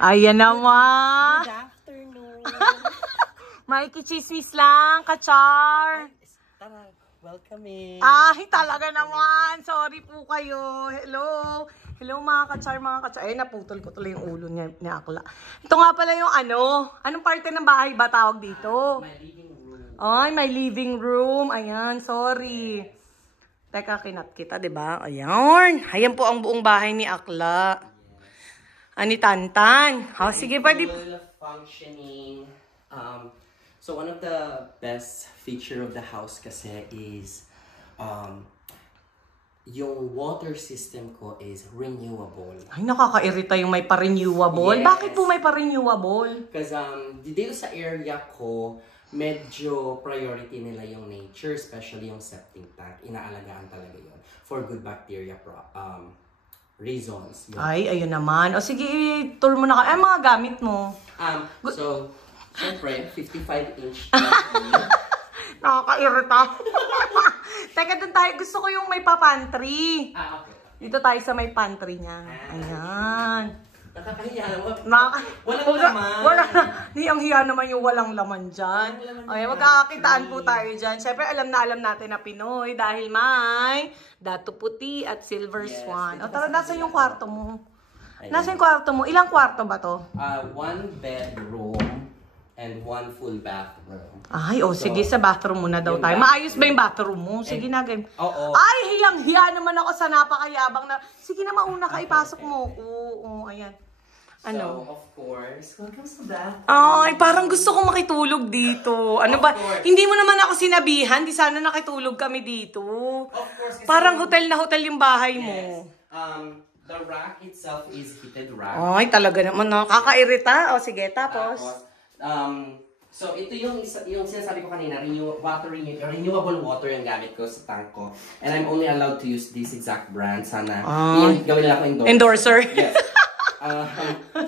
Ayan naman. Good afternoon. Makikichismis lang, kachar. Tara, welcome in. Ay, talaga naman. Sorry po kayo. Hello. Hello mga kachar, mga kachar. Ay, naputol ko tuloy yung ulo ni Akla. Ito nga pala yung ano. Anong parte ng bahay ba tawag dito? My living room. Ay, my living room. Ayan, sorry. Teka, kinat kita, diba? Ayan. Ayan po ang buong bahay ni Akla. Ani Tantan. Oh, sige, pwede. Functioning. So one of the best feature of the house kasi is yung water system ko is renewable. Ay, nakakairita yung may pa-renewable. Yes. Bakit po may pa-renewable? Because dito sa area ko, medyo priority nila yung nature, especially yung septic tank. Inaalagaan talaga yun for good bacteria reasons. Yun. Ay, ayun naman. O sige, tour mo na ka. Ay, mga gamit mo. So, syempre, 55-inch. Nakakairita. Teka, doon tayo. Gusto ko yung may pa-pantry. Okay. Dito tayo sa may pantry niya. Ayan. Nakakahiya naman. Walang laman. Wala na. Ang hiya naman yung walang laman dyan. Okay, magkakakitaan po tayo dyan. Siyempre, alam natin na Pinoy dahil may dato puti at silver swan. O tara, nasa yung kwarto mo? Nasa yung kwarto mo? Ilang kwarto ba to? 1 bedroom and 1 full bathroom. Ay, sige, sa bathroom muna daw tayo. Maayos ba yung bathroom mo? Sige na, game. Oo. Ay, hiyang-hiya naman ako sa napakayabang na. Sige na, mauna ka, ipasok mo. Oo, ayan. Ano? So, of course, welcome sa bathroom. Ay, parang gusto kong makitulog dito. Ano ba? Hindi mo naman ako sinabihan. Di sana nakitulog kami dito. Of course. Parang hotel na hotel yung bahay mo. The rack itself is heated rack. Ay, talaga naman. Nakakairita. O, sige, tapos. So, ito yung sinasabi ko kanina, renewable water yung gamit ko sa tank ko. And I'm only allowed to use this exact brand. Sana, gawin nila ako endorser. Yes.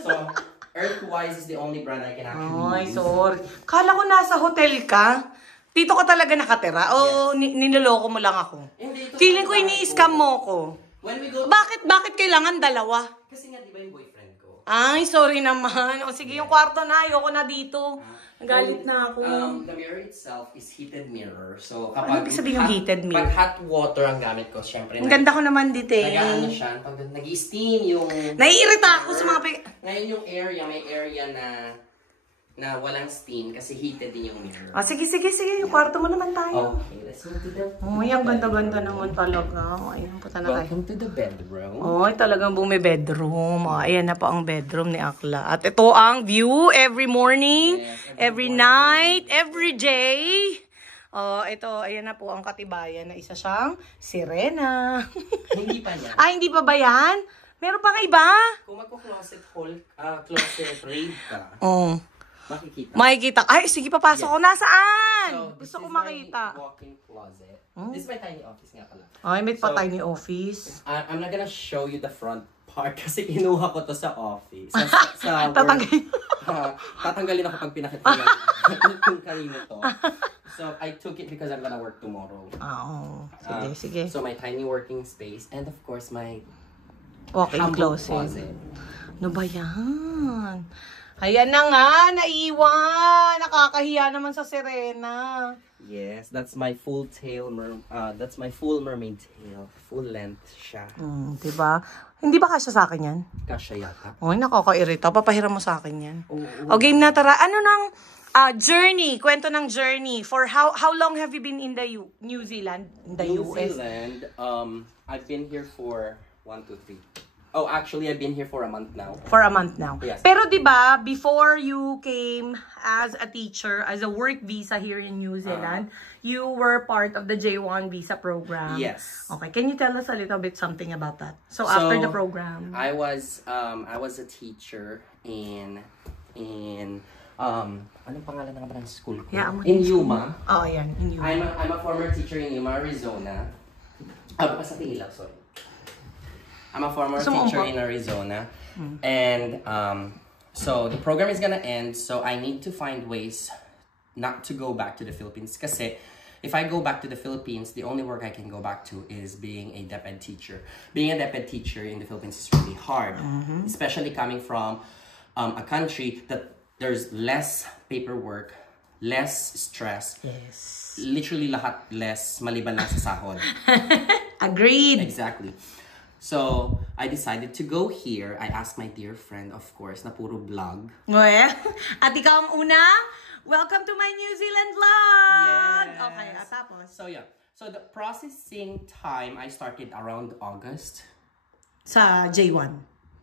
So, Earthwise is the only brand I can actually Ay, use. sorry. Kala ko nasa hotel ka. Dito ka talaga nakatira? O niniloko mo lang ako? Hindi, Feeling ko ini-scam mo ko. When we go... Bakit kailangan dalawa? Kasi nga, di ba yung boyfriend ko? Ay, sorry naman. O sige, yung kwarto na. Ayoko na dito. Galit na ako. The mirror itself is heated mirror. So, Ano ibig sabihin yung heated mirror? Pag hot water ang gamit ko, syempre. Ang ganda ko naman dito eh. Nag-ano siya, pag nag-steam yung... Naiirita ako sa mga... Ngayon yung area, may area na walang steam kasi heated din yung mirror. Sige. Yung kwarto mo naman tayo. Okay, let's move to the... Uy, ang ganda-ganda naman talaga. Ayan, punta na tayo. Welcome to the bedroom. Uy, talagang bumi-bedroom. Ayan na po ang bedroom ni Akla. At ito ang view every morning, every night, every day. Ito, ayan na po ang katibayan na isa siyang sirena. Hindi pa yan. Hindi pa ba yan? Meron pang iba? Kung magko-closet raid ka, makikita. Ay, sige, papasok ko. Nasaan? So, gusto ko makita. Walk-in closet. This is my tiny office nga pala. Ay, may patay ni office. I'm not gonna show you the front part kasi kinuha ko to sa office. Sa Tatanggalin. Tatanggalin ako pag pinakita ko kung kanino to. So, I took it because I'm gonna work tomorrow. Sige. So, my tiny working space and of course, my walk-in closet. Ano ba yan? Ayan na nga, naiwan. Nakakahiya naman sa sirena. Yes, that's my full tail, that's my full mermaid tail. Full length siya. Diba? Hindi ba kasya sa akin yan? Kasya yata. Uy, nakakairita. Papahiram mo sa akin yan. Game na, tara. Ano nang journey? Kwento ng journey. For how long have you been in the New Zealand? In the US? New Zealand, I've been here for 1, 2, 3. Oh, actually, I've been here for a month now. For a month now. Yes. Pero diba, before you came as a teacher, as a work visa here in New Zealand, you were part of the J1 visa program. Yes. Okay, can you tell us a little bit something about that? So after the program. I was a teacher in anong pangalan ng brand school ko? Yeah, in Yuma. Oh, yan, in Yuma. I'm a former teacher in Yuma, Arizona. Sorry. I'm a former teacher in Arizona. And so the program is gonna end, so I need to find ways not to go back to the Philippines. Kasi if I go back to the Philippines, the only work I can go back to is being a DepEd teacher. Being a DepEd teacher in the Philippines is really hard, especially coming from a country that there's less paperwork, less stress. Yes. Literally lahat less maliban lang sa sahod. Agreed. Exactly. So, I decided to go here. I asked my dear friend, of course, na puro vlog. Well, at ikaw ang una. Welcome to my New Zealand vlog! Yes. Okay, at tapos? So, yeah. So, the processing time, I started around August. Sa J1?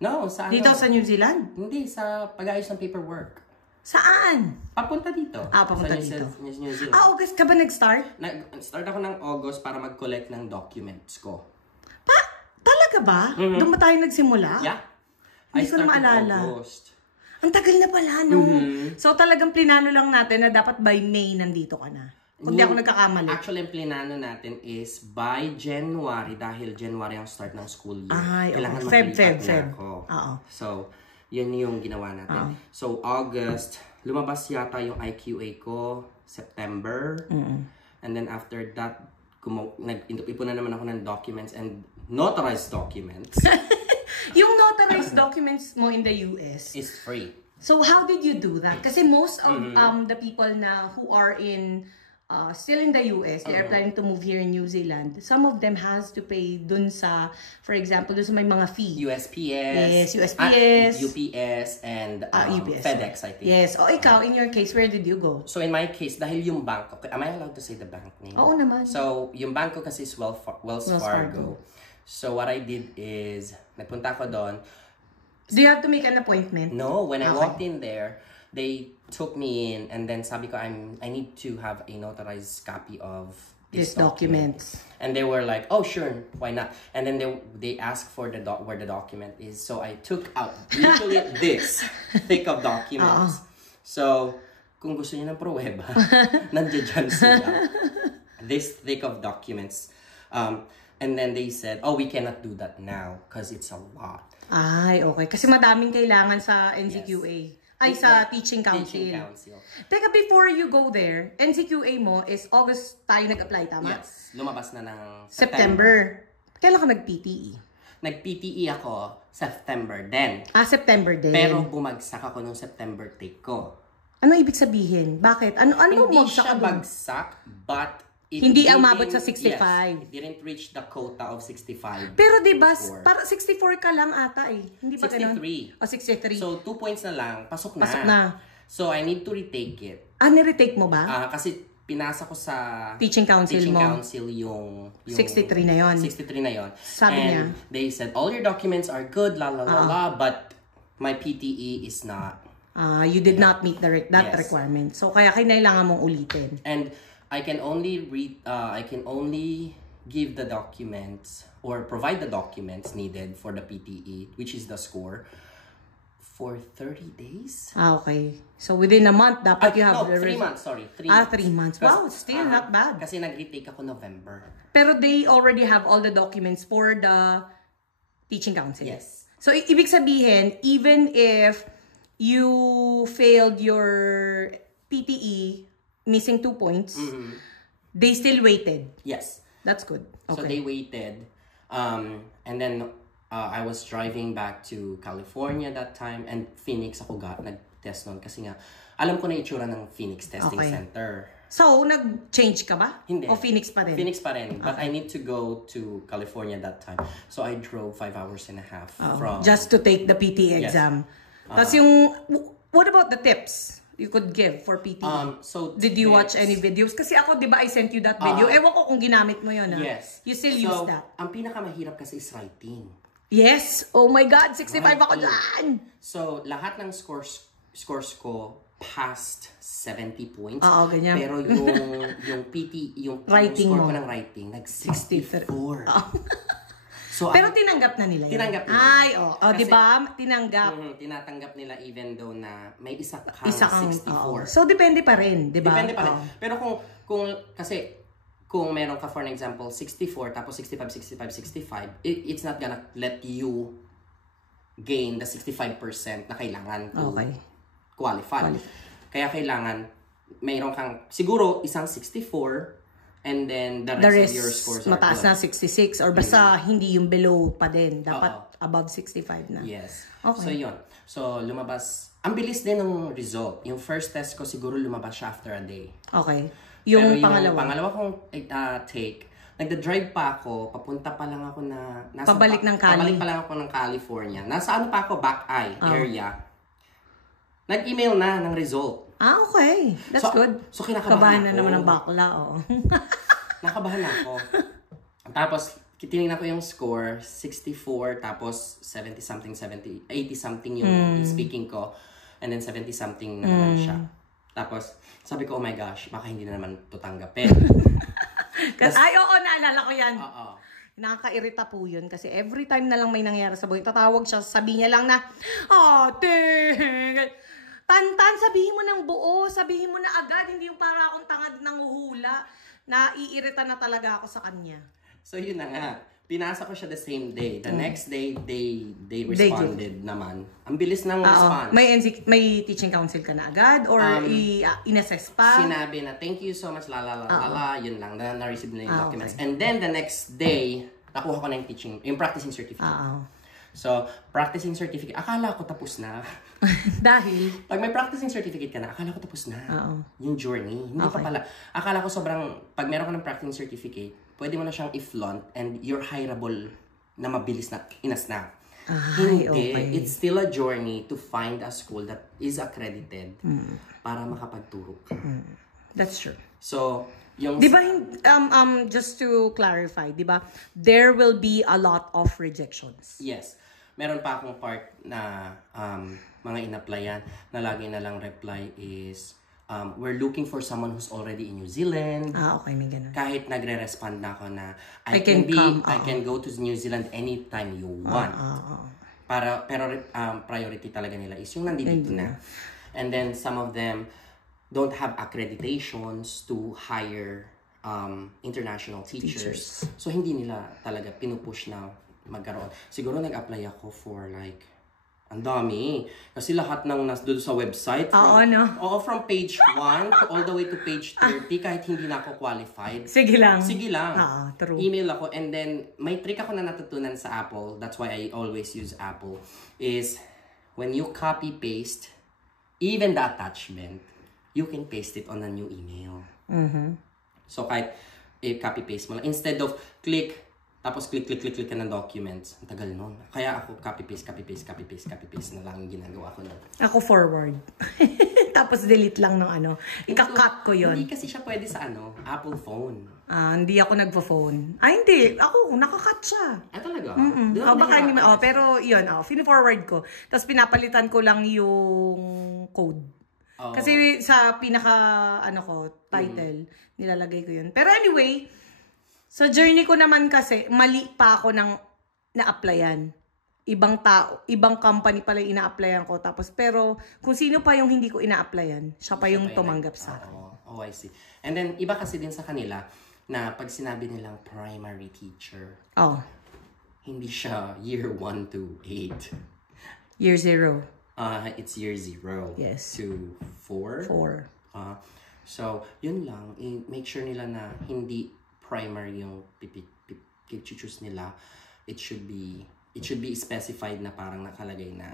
No, sa Dito ano? sa New Zealand? Hindi, sa pag-ayos ng paperwork. Saan? Papunta dito. Papunta sa dito. New Zealand. August ka ba nag-start? Nag-start ako ng August para mag-collect ng documents ko. Talaga ba? Doon ba tayo nagsimula? Yeah. Hindi ko na started maalala. August. Ang tagal na pala, no? So talagang plinano lang natin na dapat by May nandito ka na. Kung di ako nagkakamali. Actually, ang plinano natin is by January, dahil January ang start ng school year. Ay, kailangan Feb. makalipat na ako. Oo. So, yun yung ginawa natin. So, August, lumabas yata yung IQA ko, September. And then after that, ipon na naman ako ng documents and notarized documents. Yung notarized documents mo in the US is free. So how did you do that? Kasi most of the people na who are in still in the US, they are planning to move here in New Zealand. Some of them has to pay dun sa, for example, dun sa may mga fee. USPS. Yes, USPS. UPS and UPS. FedEx, I think. Yes. O ikaw, in your case, where did you go? So in my case, dahil yung bank, okay, am I allowed to say the bank name? Oo naman. So yung bank ko kasi is Wells Fargo. So what I did is, nagpunta ko doon. Do you have to make an appointment? No, when I walked in there, they took me in and then sabi ko, I need to have a notarized copy of these documents. And they were like, oh sure, why not? And then they asked for where the document is. So I took out literally this thick of documents. So kung gusto niyo ng pruweba, nandiyan sila. This thick of documents. And then they said, oh, we cannot do that now because it's a lot. Ay, okay. Kasi madaming kailangan sa NCQA. Ay, sa Teaching Council. Teka, before you go there, NCQA mo is August tayo nag-apply, tama? Yes. Lumabas na ng September. Kailan ka nag-PTE? Nag-PTE ako September din. September din. Pero bumagsak ako nung September take ko. Ano ibig sabihin? Bakit? Ano Hindi bumagsak siya ka dun? bagsak, but hindi umabot sa 65. Yes, it didn't reach the quota of 65. Pero diba, para 64 ka lang ata eh. Hindi ba 63. O, 63. So, 2 points na lang, pasok na. Pasok na. So, I need to retake it. Ni-retake mo ba? Kasi pinasa ko sa Teaching Council mo. yung 63 na yon. 63 na yon. Sabi niya. They said, all your documents are good, la la la la, but my PTE is not. You did not meet that requirement. So, kaya kailangan mong ulitin. And I can only give the documents or provide the documents needed for the PTE, which is the score, for 30 days. Okay. So within a month, dapat you have 3 months, sorry. 3 months. 3 months. Wow, still not bad. Kasi nag-retake ako November. Pero they already have all the documents for the Teaching Council. Yes. So ibig sabihin, even if you failed your PTE, missing 2 points, they still waited. Yes. That's good. Okay. So they waited. And then I was driving back to California that time and Phoenix ako nag-test nun kasi nga alam ko na itsura ng Phoenix Testing Center. So, nag-change ka ba? Hindi. O Phoenix pa rin? Phoenix pa rin. But I need to go to California that time. So I drove 5 hours and a half from... Just to take the PT exam. Tapos yung... What about the tips you could give for PT? So did you watch any videos? Kasi ako, di ba, I sent you that video. Ewan ko kung ginamit mo yun, ha? Yes. You still use that? Ang pinakamahirap kasi is writing. Yes! Oh my God! 65 ako dyan! So, lahat ng scores ko past 70 points. Oo, ganyan. Pero yung PT, yung writing score mo. ko ng writing, nag-64. So, pero tinanggap na nila yun. Tinanggap nila. Ay, di ba? Tinanggap. Tinatanggap nila even though na may isa kang 64. So, depende pa rin, di ba? Depende pa rin. Pero kung meron ka, for an example, 64, tapos 65, it's not gonna let you gain the 65% na kailangan to qualify. Kaya kailangan, mayroon kang, siguro, isang 64, And then the The rest rest, of your scores are mataas good. na 66 or basta hindi yung below pa din. Dapat above 65 na. Yes. Okay. So, yun. So, lumabas. Ang bilis din ng result. Yung first test ko siguro lumabas siya after a day. Okay. Pero Yung pangalawa? Yung pangalawa kong take, nagda-drive pa ako, papunta pa lang ako na... Pabalik ng Cali. Pabalik pa lang ako ng California. Nasa ano pa ako, back eye area. Nag-email na ng result. Okay. That's good. So, kinakabahan Kabahan ako. na naman ng bakla, oo. Nakabahan ako. Tapos, tinignan ko yung score, 64, tapos 70-something, 80-something yung speaking ko. And then 70-something na naman siya. Tapos, sabi ko, oh my gosh, baka hindi na naman ito tanggapin. Ay, oo, naalala ko yan. Oo. Nakakairita po yun kasi every time na lang may nangyari sa buhay, tatawag siya, sabi niya lang na, ate, Tantan, sabihin mo ng buo, sabihin mo na agad, hindi yung para akong tangad ng uhula. Naiirita na talaga ako sa kanya. So yun na nga. Pinasa ko siya the same day. The next day, they responded naman. Ang bilis ng response. May teaching council ka na agad? Or in-assess pa? Sinabi na, thank you so much, yun lang. Na-receive na yung documents. Okay. And then the next day, nakuha ko na yung practicing certificate. So, practicing certificate, akala ko tapos na. Dahil? Pag may practicing certificate ka na, akala ko tapos na. Yung journey. Hindi pa pala. Akala ko pag meron ka ng practicing certificate, pwede mo na siyang i-flaunt and you're hireable na mabilis na inasnap. Hindi. Okay. It's still a journey to find a school that is accredited para makapagturo ka. That's true. So, yung... Diba, just to clarify, diba, there will be a lot of rejections. Yes. Meron pa akong part na mga in-applyan na lagi na lang reply is, we're looking for someone who's already in New Zealand. Okay, may ganun. Kahit nagre-respond na ako na I can go to New Zealand anytime you want. Pero priority talaga nila is yung nandito na. And then some of them don't have accreditations to hire international teachers. So hindi nila talaga pinupush na magkaroon. Siguro nag-apply ako for like ang dami. Kasi lahat ng doon sa website. From page 1 to all the way to page 30, kahit hindi na ako qualified. Sige lang. True. Email ako. And then, may trick ako na natutunan sa Apple. That's why I always use Apple. Is, when you copy-paste, even the attachment, you can paste it on a new email. So, kahit copy-paste mo lang. Instead of click ka ng documents. Ang tagal nun. Kaya ako copy-paste na lang yung ginagawa ko nun. Ako forward. Tapos delete lang ng ika-cut ko yun. Hindi kasi siya pwede sa Apple phone. Hindi ako nagpo-phone. Hindi. Ako, naka-cut siya. Talaga? Pero yun, fino-forward ko. Tapos pinapalitan ko lang yung code. Kasi sa pinaka, title, nilalagay ko yun. Pero anyway, sa journey ko naman kasi, mali pa ako ng na-applyan. Ibang tao, ibang company pala yung ina-applyan ko. Pero kung sino pa yung hindi ko ina-applyan, siya pa yung tumanggap sa akin. Oh, I see. And then, iba kasi din sa kanila, na pag sinabi nilang primary teacher, hindi siya year 1 to 8. Year 0. It's year 0 to 4. So, yun lang. Make sure nila na hindi primary yung choose nila. It should be specified na parang nakalagay na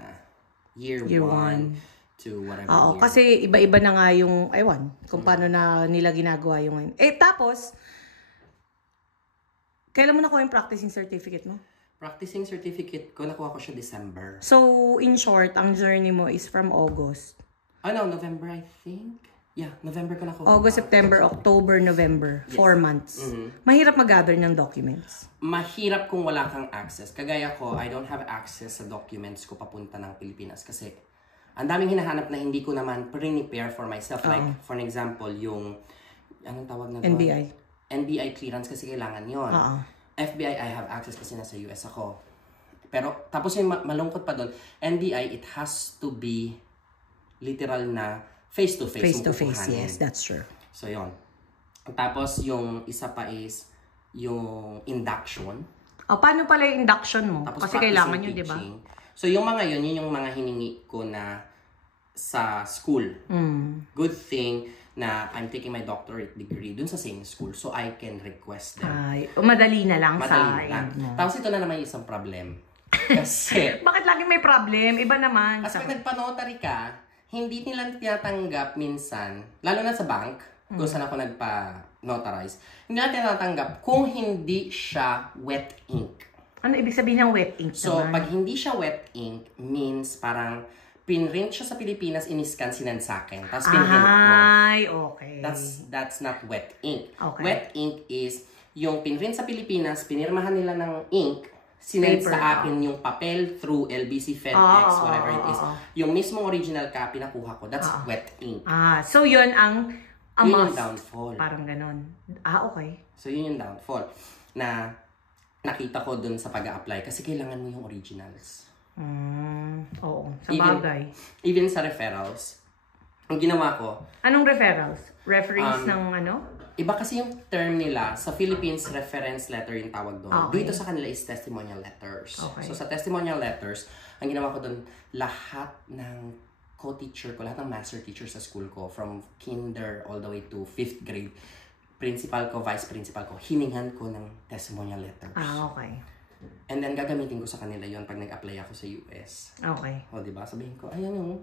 year 1 to whatever year. Kasi iba-iba na nga yung kung paano na nila ginagawa yung tapos kailan mo nakuha yung practicing certificate mo? Practicing certificate ko, nakuha ko siya December. So, in short, ang journey mo is from August? November, I think. Yeah, November ko nakuha. August, September, October, November. 4 months. Mahirap mag-gather ng documents. Mahirap kung wala kang access. Kagaya ko, I don't have access sa documents ko papunta ng Pilipinas kasi ang daming hinahanap na hindi ko naman prepare for myself. Like, for example, yung, anong tawag na doon? NBI clearance kasi kailangan yon. FBI, I have access kasi nasa US ako. Pero, tapos yung malungkot pa doon, NBI, it has to be literal na face-to-face. Face-to-face, yes, that's true. So, yon. Tapos, yung isa pa is yung induction. Paano pala yung induction mo? Tapos, kasi kailangan yun, di ba? So, yung mga yun yung mga hiningi ko na sa school. Good thing, na I'm taking my doctorate degree dun sa same school so I can request them. Ay, madali na lang Madali sa na. Tapos ito na naman yung isang problem. Kasi, bakit laging may problem? Iba naman. kasi pag nagpa-notary ka, hindi nila tinatanggap minsan, lalo na sa bank, kung saan ako nagpa-notarize, hindi nila tinatanggap kung hindi siya wet ink. Ano ibig sabihin ng wet ink So, naman? pag hindi siya wet ink, means parang pinrint siya sa Pilipinas, in-scan, sinend sa akin. Tapos pinrint ko. Ay, okay. That's not wet ink. Okay. Wet ink is yung pinrint sa Pilipinas, pinirmahan nila ng ink, sinend Paper, sa akin yung papel through LBC, FedEx, whatever it is. Yung mismong original copy nakuha ko, that's wet ink. So yun ang Yun yung must. downfall. Parang ganon. Okay. So yun yung downfall. Na nakita ko dun sa pag-a-apply kasi kailangan mo yung originals. Oo, sa bagay. Even sa referrals, ang ginawa ko, Anong referrals? Referees ng ano? iba kasi yung term nila, sa Philippines, reference letter yung tawag doon. Okay. Dito sa kanila is testimonial letters. Okay. So sa testimonial letters, ang ginawa ko doon, lahat ng co-teacher ko, lahat ng master teacher sa school ko, from kinder all the way to 5th grade, principal ko, vice principal ko, hiningan ko ng testimonial letters. Okay. And then gagamitin ko sa kanila yon pag nag-apply ako sa US. Okay. O, diba? Sabihin ko, ayan yung,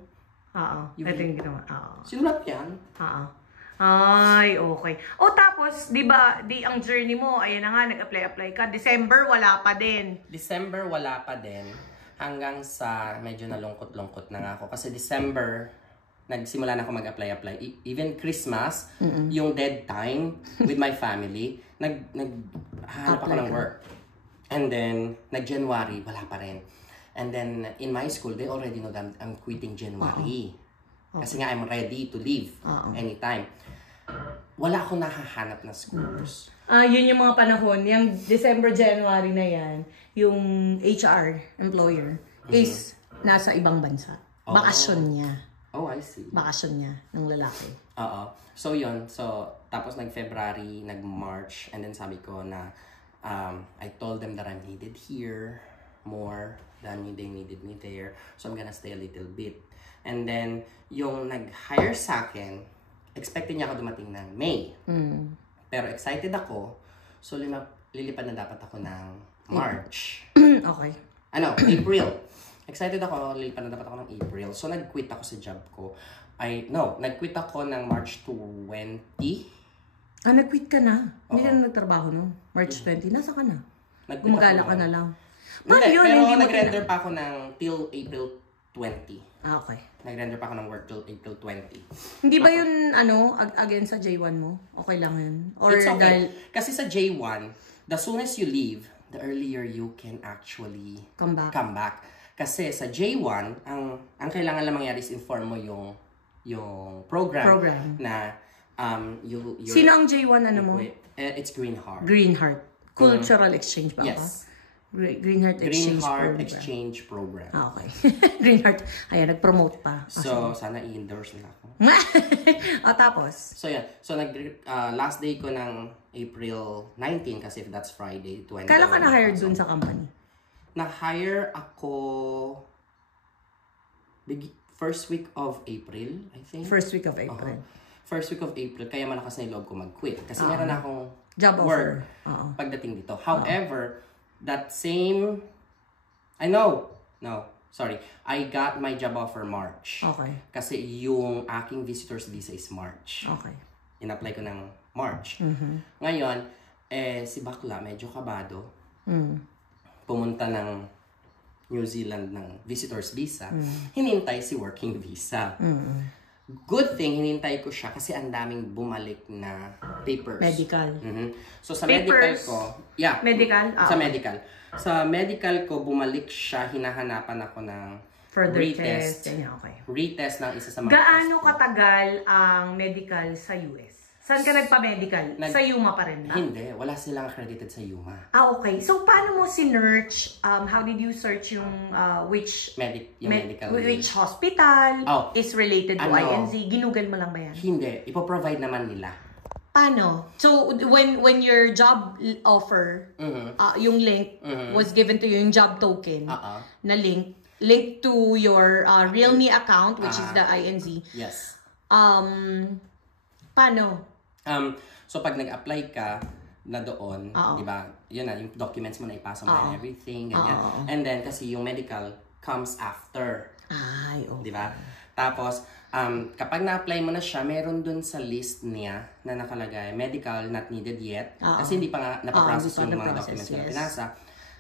Oo. Ito yung ginawa. Oo. sinulat yan. Oo. Ay, okay. Tapos, di ba, ang journey mo, ayan na nga, nag-apply ka. December, wala pa din. December, wala pa din. Hanggang sa medyo nalungkot-lungkot na nga ako. Kasi December, nagsimula na ako mag-apply. Even Christmas, yung dead time with my family, naghanap ako ng work. And then, nag-January, wala pa rin. And then, in my school, they already know that I'm quitting January. Kasi nga, I'm ready to leave anytime. Wala akong nahahanap na schools. Yun yung mga panahon, yung December, January na yan, yung HR, employer, is nasa ibang bansa. Bakasyon niya. Oh, I see. Bakasyon niya ng lalaki. Oo. So, yun. So, tapos nag-February, nag-March, and then sabi ko na I told them that I'm needed here more than they needed me there. So, I'm gonna stay a little bit. And then, yung nag-hire sa akin, expected niya ako dumating ng May. Pero excited ako. So, lilipad na dapat ako ng March. Okay. April. Excited ako, lilipad na dapat ako ng April. So, nag-quit ako sa job ko. Nag-quit ako ng March 20. Nag-quit ka na? Hindi ka na nagtrabaho no? March 20. Nasa ka na? Gumagala ka na lang. Pero nag-render pa ako ng till April 20. Okay. Nag-render pa ako ng work till April 20. Hindi ba yun, again sa J1 mo? Okay lang yun? Or It's okay. dahil Kasi sa J1, the soonest you leave, the earlier you can actually come back. Kasi sa J1, ang kailangan lang mangyari is inform mo yung program. Na you're, Sino ang J1 mo? It's Green Heart. Green Heart. Cultural exchange ba? Yes. Green Heart Exchange Program. Okay. Green Heart. Ayan, nag-promote pa. So, sana i-endorse nila ako. Tapos? So, yan. So, last day ko ng April 19 kasi if that's Friday, 20. Kailan ka na-hire dun sa company? Na-hire ako first week of April, I think. First week of April. First week of April, kaya malakas na yung loob ko mag-quit. Kasi meron akong job work offer. Pagdating dito. However, I got my job offer March. Okay. Kasi yung aking visitor's visa is March. Okay. In-apply ko ng March. Ngayon, si Bakla, medyo kabado. Pumunta ng New Zealand ng visitor's visa. Hinintay si working visa. Good thing, hinintay ko siya kasi ang daming bumalik na papers. Medical. So, sa Papers? medical ko, Medical? Sa medical. Sa medical ko, bumalik siya, hinahanapan ako ng Further retest. test. Okay. Retest ng isa sa mga Gaano test ko. katagal ang medical sa US? Saan ka nagpa-medical? Sa UMA pa rin ba? Hindi, wala silang accredited sa UMA. Okay. So, paano mo sinearch? How did you search yung which Medical. which hospital is related to INZ? Ginugal mo lang ba yan? Hindi, ipoprovide naman nila. Paano? So, when your job offer, yung link was given to you, yung job token na link to your Realme account, which is the INZ. Yes. Paano? So pag nag-apply ka na doon, di ba? Yun na, yung documents mo na ipasa mo and everything, ganyan. And then, kasi yung medical comes after. Ay, okay. Di ba? Tapos, kapag na-apply mo na siya, meron dun sa list niya na nakalagay, medical not needed yet. Kasi hindi pa nga napaprocess yung mga documents na pinasa.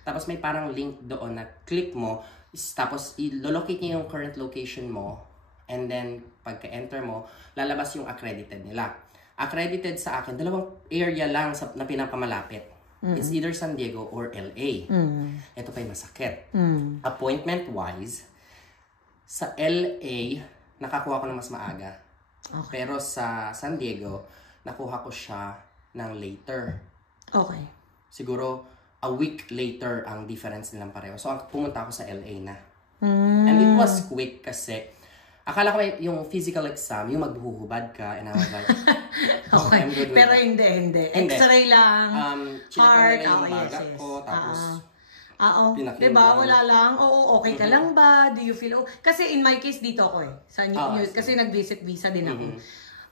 Tapos may parang link doon na click mo, tapos i-locate niya yung current location mo, and then pagka-enter mo, lalabas yung accredited nila. Accredited sa akin, dalawang area lang na pinakamalapit. It's either San Diego or LA. Ito pa yung masakit. Appointment-wise, sa LA, nakakuha ko na mas maaga. Okay. Pero sa San Diego, nakuha ko siya ng later. Okay. Siguro, a week later ang difference nilang pareho. So, pumunta ako sa LA na. And it was quick kasi, akala ko yung physical exam, yung maghuhubad ka, and I was like, okay, I'm good with pero that. Hindi. X-ray lang, heart, yung baga ko, tapos, diba? Wala lang. Oo, okay ka lang ba? Do you feel kasi in my case, dito ako sa kasi nag-visit visa din ako.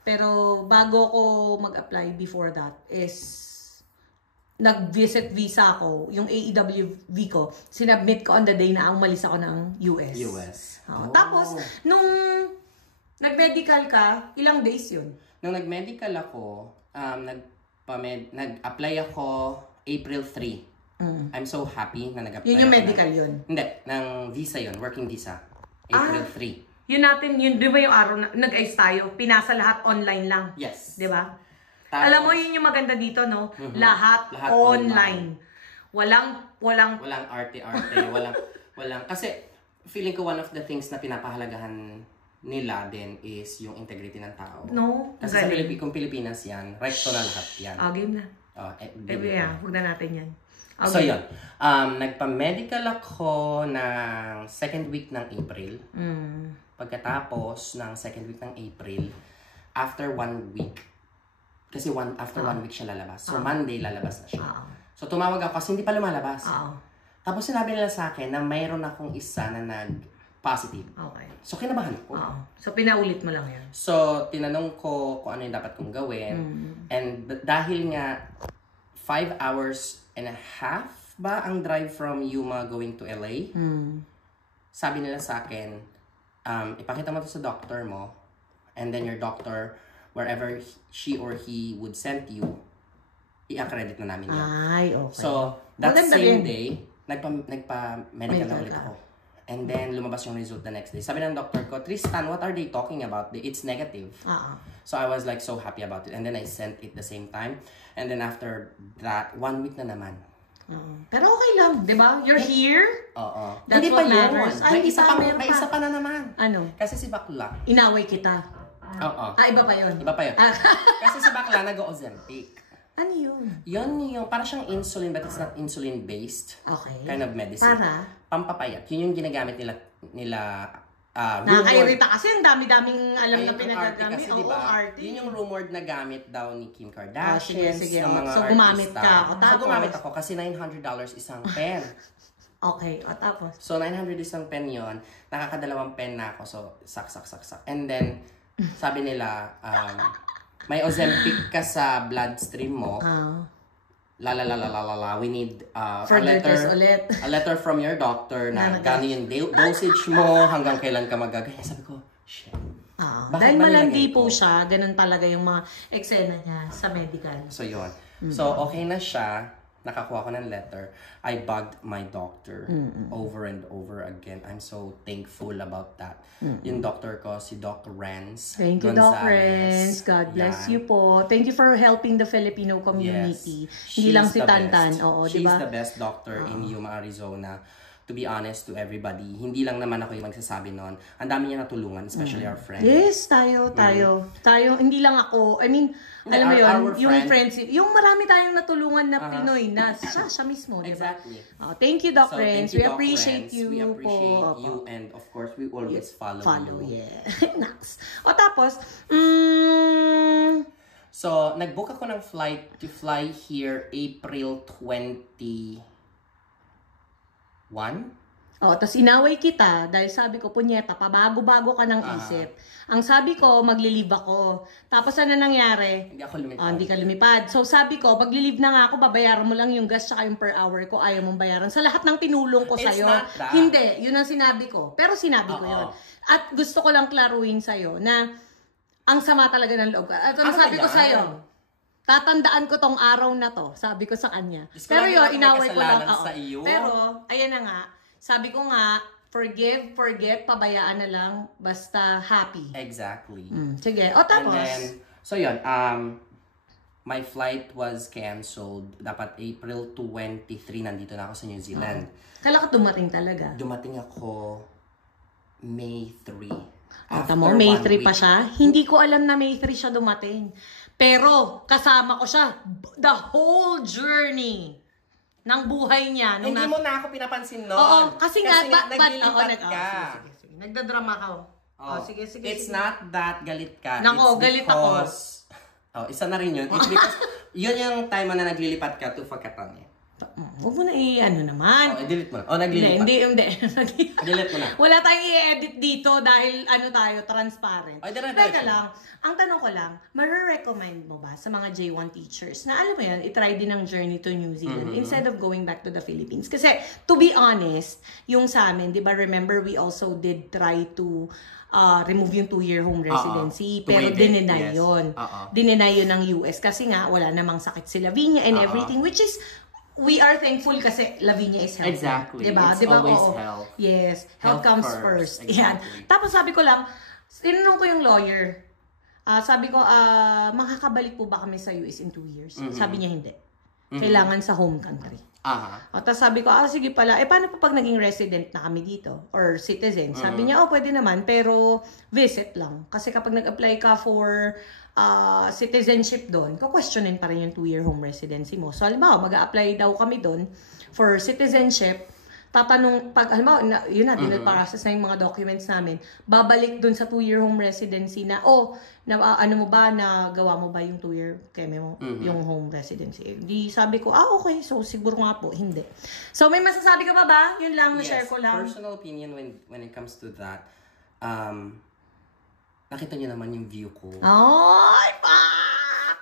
Pero bago ko mag-apply before that is, nag-visit visa ako, yung AEWV ko, sinubmit ko on the day na umalis ako ng US. Tapos, nung nag-medical ka, ilang days yun? Nung nag-medical ako, nag-apply ako April 3. I'm so happy na nag-apply. Yun yung medical yun? Hindi, ng visa yun, working visa. April 3. Yun natin, yun, di ba yung araw na nag-ayos tayo, pinasa lahat online lang? Yes. Di ba? Tapos, alam mo, yun yung maganda dito, no? Lahat online. Walang arte-arte, walang, kasi feeling ko one of the things na pinapahalagahan nila din is yung integrity ng tao. No? Kasi sa kung Pilipinas yan, recto na lahat yan. Game na. Huwag na natin yan. Okay. So, yun. Nagpa-medical ako ng second week ng April. Pagkatapos ng second week ng April, after 1 week, kasi after 1 week siya lalabas. So, Monday lalabas na siya. So, tumawag ako kasi hindi pa lumalabas. Tapos, sinabi nila sa akin na mayroon akong isa na nag-positive. Okay. So, kinabahan ko. So, pinaulit mo lang yan? So, tinanong ko kung ano yung dapat kong gawin. And dahil nga 5 hours and a half ba ang drive from Yuma going to LA? Sabi nila sa akin, ipakita mo to sa doctor mo, and then your doctor, wherever she or he would send you, i-accredit na namin yun. Ay, okay. So, that same day, nagpa-medical na ulit ako. And then, lumabas yung result the next day. Sabi ng doctor ko, Tristan, what are they talking about? It's negative. So, I was like so happy about it. And then, I sent it the same time. And then, after that, 1 week na naman. Pero okay lang, di ba? You're here. That's hindi what pa matters. May isa pa na naman. Ano? Kasi si Bakla. Inaway kita. Iba pa yun? Iba pa yun. Kasi si Bakla nag-Ozempic. Ano yun? Yun yung, parang siyang insulin, but it's not insulin-based. Okay. Kind of medicine. Para? Pampapayat. Yun yung ginagamit nila nakakairita kasi ang dami-daming alam na pinagagamit. Kasi diba, yun yung rumored na gamit daw ni Kim Sige. Kardashian. Ng mga so, gumamit ka. So, gumamit ako kasi $900 isang pen. Okay. Tapos? So, $900 isang pen yon, nakakadalawang pen na ako. So, sak. And then, sabi nila, may Ozempic ka sa bloodstream mo. We need a letter from your doctor na gano'n yung dosage mo, hanggang kailan ka magagaya. Sabi ko, shit. Dahil malandi po siya, ganun talaga yung mga eksena niya sa medical. So, yun. So, okay na siya. Nakakuha ko ng letter. I bugged my doctor over and over again. I'm so thankful about that. Yung doctor ko, si Doc Renz. Thank you, Doc Renz. God bless you po. Thank you for helping the Filipino community. Hindi lang si Tantan. She's the best doctor in Yuma, Arizona. To be honest to everybody, hindi lang naman ako yung magsasabi noon. Ang dami niya natulungan, especially our friends. Yes, tayo. Hindi lang ako. I mean, alam mo yun, yung friends, yung marami tayong natulungan na Pinoy na siya mismo. Exactly. Diba? Thank you, Doc Renz. We appreciate you. We appreciate you, and of course, we always follow you. Yeah. Next. Tapos, so, nag-book ako ng flight to fly here April 21. O, tapos inaway kita dahil sabi ko, punyeta, pabago-bago ka ng isip. Ang sabi ko, magli-leave ako. Tapos ano nangyari? Hindi ako lumipad. Hindi ka lumipad. So sabi ko, pag-leave na nga ako, babayaran mo lang yung gas tsaka yung per hour ko, ayaw mong bayaran. Sa lahat ng tinulong ko sa'yo. Hindi, yun ang sinabi ko. Pero sinabi ko yun. At gusto ko lang klaruhin sa'yo na ang sama talaga ng loob. At ano sabi ko sa'yo? Tatandaan ko tong araw na to, sabi ko sa kanya. Pero yun, inaway ko lang. Pero, ayan na nga, sabi ko nga, forgive, forget, pabayaan na lang, basta happy. Exactly. Sige. O tapos? And then, so yun, my flight was canceled. Dapat April 23, nandito na ako sa New Zealand. Kala ka dumating talaga? Dumating ako May 3. Mo, May 3 pa siya? Hindi ko alam na May 3 siya dumating. Pero, kasama ko siya the whole journey ng buhay niya. Hindi mo na ako pinapansin noon. Oo, kasi nga, naglilipat ka. Sige. Nagdadrama ka. Sige. It's not that galit ka. Nako, galit ako. Isa na rin yun. It's because, yun yung time mo na naglilipat ka to Whakatane. Huwag mo na i-ano naman. I-delete mo na. Naglilipat. Hindi. I-delete mo na. Wala tayong i-edit dito dahil tayo, transparent. Teka lang, ang tanong ko lang, marirecommend mo ba sa mga J1 teachers na alam mo yan, itry din ang journey to New Zealand instead of going back to the Philippines? Kasi, to be honest, yung sa amin, di ba, remember we also did try to remove yung 2-year home residency. Pero dinenay yun. Dinenay yun ng US kasi nga, wala namang sakit si Lavinia and everything, which is, we are thankful kasi Lavinia is healthy. Exactly. Diba? It's always health. Yes. Health comes first. Exactly. Yan. Tapos sabi ko lang, tinanong ko yung lawyer. Sabi ko, makakabalik po ba kami sa US in 2 years? Sabi niya hindi. Kailangan sa home country. Tapos sabi ko, sige pala, paano pa pag naging resident na kami dito? Or citizen? Sabi niya, pwede naman, pero visit lang. Kasi kapag nag-apply ka for citizenship doon, questionin pa rin yung 2-year home residency mo. So, halimbawa, mag-a-apply daw kami doon for citizenship, tatanong, pag, halimbawa, yun na, process na yung mga documents namin, babalik doon sa 2-year home residency na, ano mo ba, nagawa mo ba yung 2-year keme mo, yung home residency? Di sabi ko, okay, so siguro nga po, hindi. So, may masasabi ka pa ba? Yun lang, na-share ko lang. Personal opinion when it comes to that, nakita niyo naman yung view ko. Ay, fuck!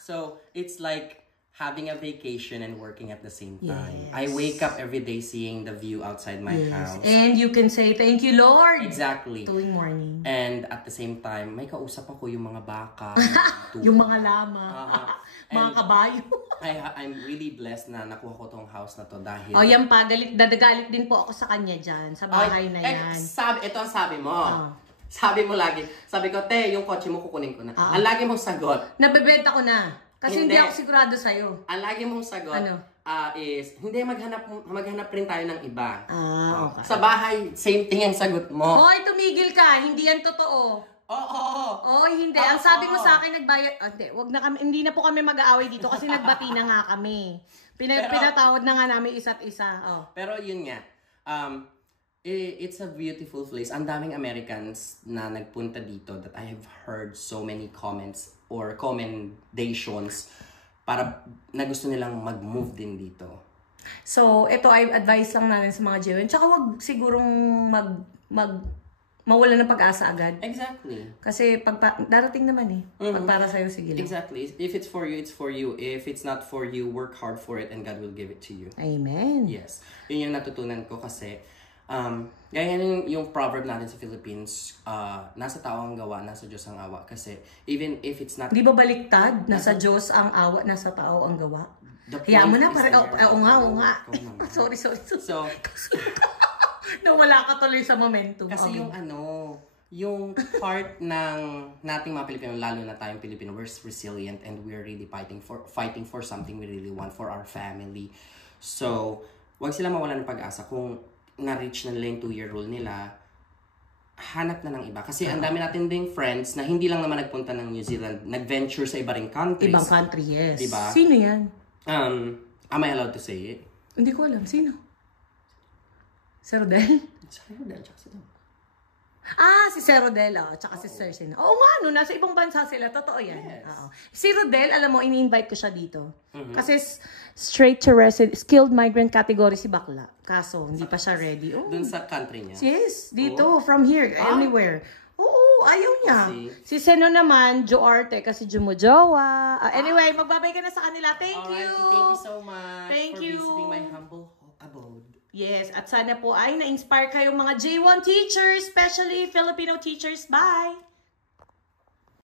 So, it's like having a vacation and working at the same time. Yes. I wake up every day seeing the view outside my house. And you can say, thank you, Lord! Exactly. Tuwing morning. And at the same time, may kausap ako yung mga baka. Yung mga lama. Mga kabayo. I'm really blessed na nakuha ko tong house na to dahil... Yan pa, dadagalit din po ako sa kanya dyan, sa bahay na yan. Ito ang sabi mo. Sabi mo lagi, sabi ko, yung kotse mo kukunin ko na. Ang lagi mong sagot. Nabebenta ko na. Kasi hindi ako sigurado sa'yo. Ang lagi mong sagot is, hindi, maghanap rin tayo ng iba. Okay. Sa bahay, same thing ang sagot mo. Hoy, tumigil ka. Hindi yan totoo. Hindi. Ang sabi mo sa akin, nagbayad. Hindi na po kami mag-aaway dito kasi nagbati na nga kami. Pinatawad na nga namin isa't isa. Pero yun nga, it's a beautiful place. Ang daming Americans na nagpunta dito that I have heard so many comments or commendations para na gusto nilang mag-move din dito. So, ito ay advice lang natin sa mga J1. Tsaka wag sigurong mawala ng pag-asa agad. Exactly. Kasi darating naman pag para sa'yo, sige lang. Exactly. If it's for you, it's for you. If it's not for you, work hard for it and God will give it to you. Amen. Yes. Yun yung natutunan ko kasi gaya yung proverb natin sa Philippines, nasa tao ang gawa, nasa Diyos ang awa. Kasi even if it's not... Di ba baliktad? Nasa Diyos ang awa, nasa tao ang gawa. Hayaan mo na, parang, oo nga. Sorry. So, nawala ka tuloy sa momentum. Kasi yung part ng nating mga Pilipino, lalo na tayong Pilipino, we're resilient and we're really fighting for something we really want for our family. So, wag sila mawalan ng pag-asa kung na-reach na nila yung 2-year rule nila, hanap na ng iba. Kasi ang dami natin ding friends na hindi lang naman nagpunta ng New Zealand, nag-venture sa iba ring countries. Ibang country, yes. Diba? Sino yan? Am I allowed to say it? Hindi ko alam. Sino? Sir Rodel? Sir Rodel, tsaka si Tom. Si Sir Rodel, tsaka si Sir Sina. Oo nga, no, nasa ibang bansa sila. Totoo yan. Yes. Oo. Si Rodel, alam mo, ini-invite ko siya dito. Kasi straight to resident, skilled migrant category si bakla. Kaso, hindi pa siya ready. Dun sa country niya? Yes, dito, from here, anywhere. Oo, ayaw niya. Si Seno naman, Joarte, kasi jumujowa. Anyway, magbabay ka na sa kanila. Thank you. Thank you so much Thank for you. visiting my humble abode. Yes, at sana po ay na-inspire kayong mga J1 teachers, especially Filipino teachers. Bye!